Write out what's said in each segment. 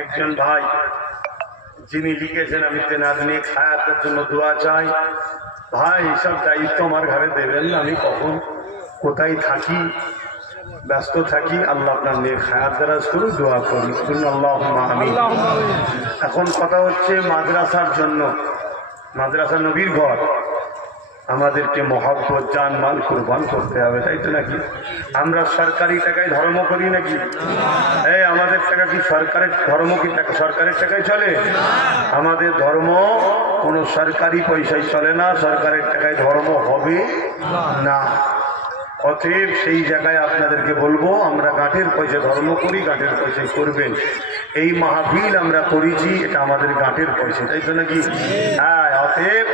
একজন ভাই যিনি লিখেছেন, আমি তেনাদ নিয়ে খায়াতের জন্য দোয়া চাই। ভাই এইসব দায়িত্ব আমার ঘরে দেবেন না, আমি কখন কোথায় থাকি, ব্যস্ত থাকি। আল্লাহ আপনার নিয়ে খায়াত দারাজ করুন, দোয়া করি, আল্লাহুম্মা আমিন। এখন কথা হচ্ছে মাদ্রাসার জন্য, মাদ্রাসা নবীর ঘর, আমাদেরকে মহব্বত জান মাল কুরবান করতে হবে, তাই তো নাকি? আমরা সরকারি টাকায় ধর্ম করি নাকি? এই আমাদের টাকা কি সরকারের ধর্ম, কি টাকা সরকারের টাকায় চলে? আমাদের ধর্ম কোনো সরকারি পয়সায় চলে না, সরকারের টাকায় ধর্ম হবে না। অতএব সেই জায়গায় আপনাদেরকে বলবো, আমরা গাঁটের পয়সা ধর্ম করি, গাঁটের পয়সায় করবেন। এই মাহফিল আমরা করেছি, এটা আমাদের গাঁটের পয়সা, তাই তো নাকি? হ্যাঁ, অতএব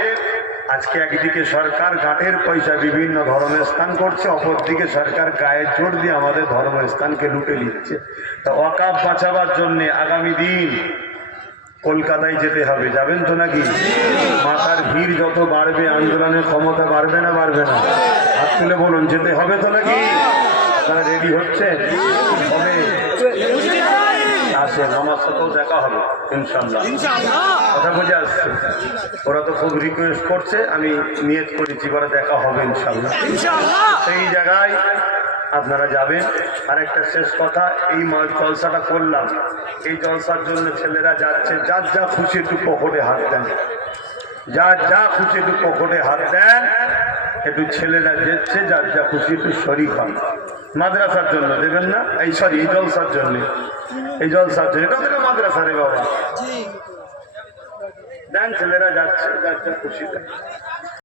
আজকে একদিকে সরকার গাঁটের পয়সা বিভিন্ন ধর্মস্থান করছে, অপরদিকে সরকার গায়ের জোর দিয়ে আমাদের ধর্মস্থানকে লুটে নিচ্ছে। তা ওয়াকাফ বাঁচাবার জন্যে আগামী দিন কলকাতায় যেতে হবে, যাবেন তো নাকি? মাথার ভিড় যত বাড়বে, আন্দোলনের ক্ষমতা বাড়বে না বাড়বে না? হাত তুলে বলুন, যেতে হবে তো নাকি? তারা রেডি হচ্ছে? হবে? আসেন, আমার সাথেও দেখা হবে ইনশাআল্লাহ। কথা বুঝে আসছে? ওরা তো খুব রিকোয়েস্ট করছে, আমি নিয়ত করেছি ওরা দেখা হবে ইনশাআল্লাহ। সেই জায়গায় আপনারা যাবেন। আর একটা শেষ কথা, এই জলসাটা করলাম, এই জলসার জন্য ছেলেরা যাচ্ছে, যার যা খুশি একটু পকেটে হাত দেন, যার যা খুশি একটু পকেটে হাত দেন, একটু ছেলেরা যাচ্ছে, যার যা খুশি একটু শরীক হন। মাদ্রাসার জন্য দেবেন না? এই সরি, এই জলসার জন্য, এই জলসার জন্য, এটা থেকে মাদ্রাসা রে বাবা দেন, ছেলেরা যাচ্ছে, যার যা খুশি দেন।